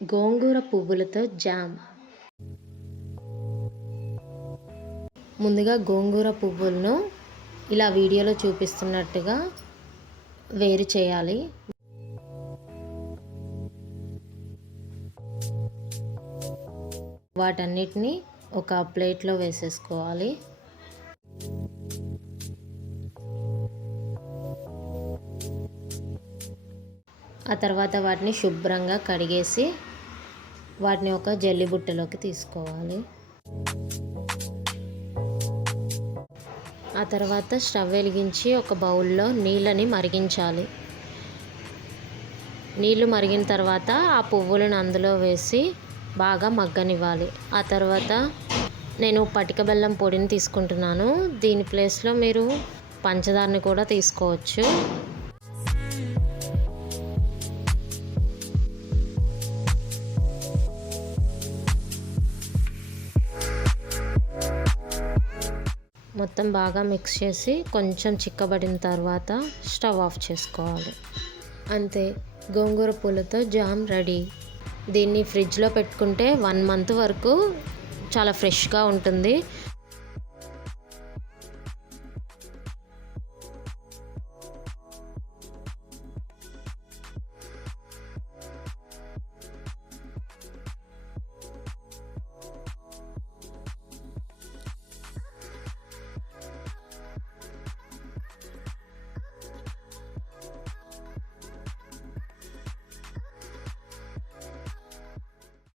గోంగూర పువ్వులతో జామ్. ముందుగా గోంగూర పువ్వులను ఇలా వీడియోలో చూపిస్తున్నట్టుగా వేరు చేయాలి. వాటన్నిటిని ఒక ప్లేట్లో వేసేసుకోవాలి. ఆ తర్వాత వాటిని శుభ్రంగా కడిగేసి వాటిని ఒక జల్లి బుట్టలోకి తీసుకోవాలి. ఆ తర్వాత స్టవ్ వెలిగించి ఒక బౌల్లో నీళ్ళని మరిగించాలి. నీళ్ళు మరిగిన తర్వాత ఆ పువ్వులను అందులో వేసి బాగా మగ్గనివ్వాలి. ఆ తర్వాత నేను పటిక బెల్లం పొడిని తీసుకుంటున్నాను. దీని ప్లేస్లో మీరు పంచదారని కూడా తీసుకోవచ్చు. మొత్తం బాగా మిక్స్ చేసి కొంచెం చిక్కబడిన తర్వాత స్టవ్ ఆఫ్ చేసుకోవాలి. అంతే గోంగూర పూలతో జామ్ రెడీ. దీన్ని ఫ్రిడ్జ్లో పెట్టుకుంటే వన్ మంత్ వరకు చాలా ఫ్రెష్గా ఉంటుంది.